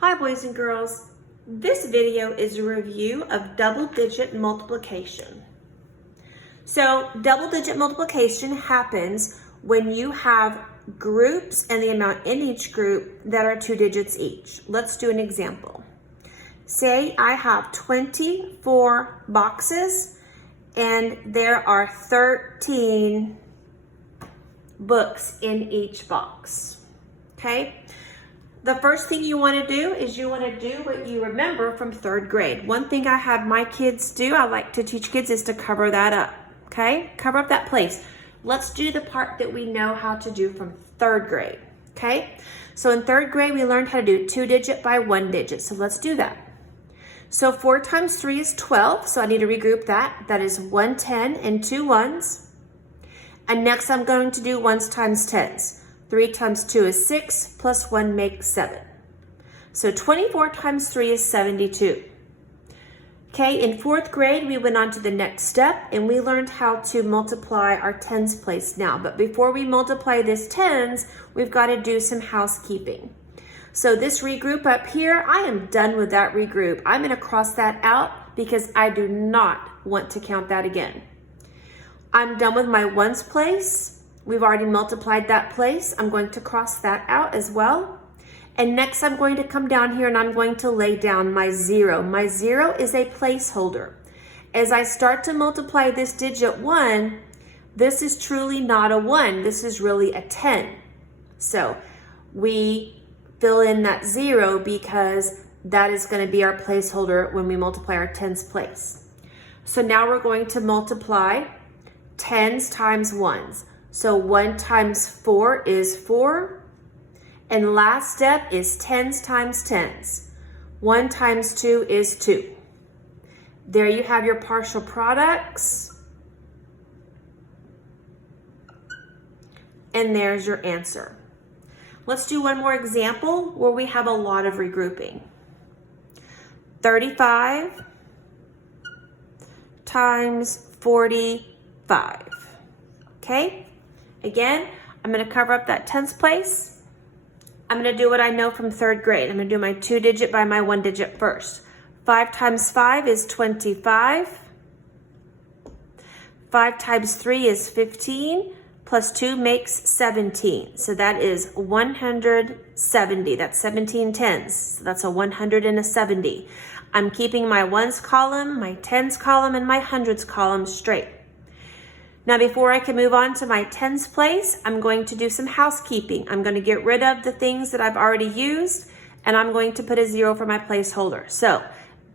Hi boys and girls, this video is a review of double-digit multiplication. So double-digit multiplication happens when you have groups and the amount in each group that are 2 digits each. Let's do an example. Say I have 24 boxes and there are 13 books in each box, okay? The first thing you want to do is you want to do what you remember from 3rd grade. One thing I have my kids do, I like to teach kids, is to cover that up, okay? Cover up that place. Let's do the part that we know how to do from 3rd grade, okay? So in 3rd grade, we learned how to do 2-digit by 1-digit, so let's do that. So 4 times 3 is 12, so I need to regroup that. That is 1 10 and 2 ones. And next I'm going to do ones times tens. 3 times 2 is 6, plus 1 makes 7. So 24 times 3 is 72. Okay, in 4th grade, we went on to the next step and we learned how to multiply our tens place now. But before we multiply this tens, we've got to do some housekeeping. So this regroup up here, I am done with that regroup. I'm going to cross that out because I do not want to count that again. I'm done with my ones place. We've already multiplied that place. I'm going to cross that out as well. And next I'm going to come down here and I'm going to lay down my 0. My 0 is a placeholder. As I start to multiply this digit 1, this is truly not a 1. This is really a 10. So we fill in that 0 because that is going to be our placeholder when we multiply our tens place. So now we're going to multiply tens times ones. So 1 times 4 is 4. And last step is tens times tens. 1 times 2 is 2. There you have your partial products. And there's your answer. Let's do one more example where we have a lot of regrouping. 35 times 45. Okay? Again, I'm going to cover up that tens place. I'm going to do what I know from 3rd grade. I'm going to do my 2-digit by my 1-digit first. 5 times 5 is 25. 5 times 3 is 15. Plus 2 makes 17. So that is 170. That's 17 tens. So that's a 100 and a 70. I'm keeping my ones column, my tens column, and my hundreds column straight. Now, before I can move on to my tens place, I'm going to do some housekeeping. I'm going to get rid of the things that I've already used, and I'm going to put a 0 for my placeholder. So,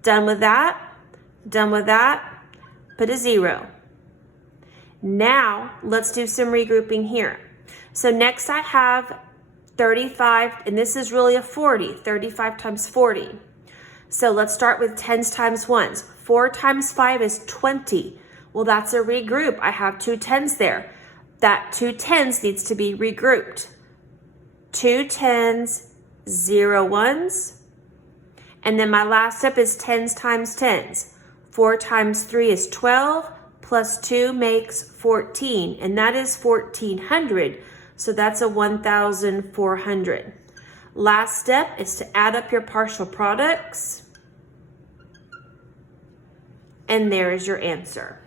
done with that, put a 0. Now, let's do some regrouping here. So next I have 35, and this is really a 40, 35 times 40. So let's start with tens times ones. 4 times 5 is 20. Well, that's a regroup. I have 2 tens there. That 2 tens needs to be regrouped. 2 tens, 0 ones. And then my last step is tens times tens. 4 times 3 is 12, plus 2 makes 14. And that is 1,400. So that's a 1,400. Last step is to add up your partial products. And there is your answer.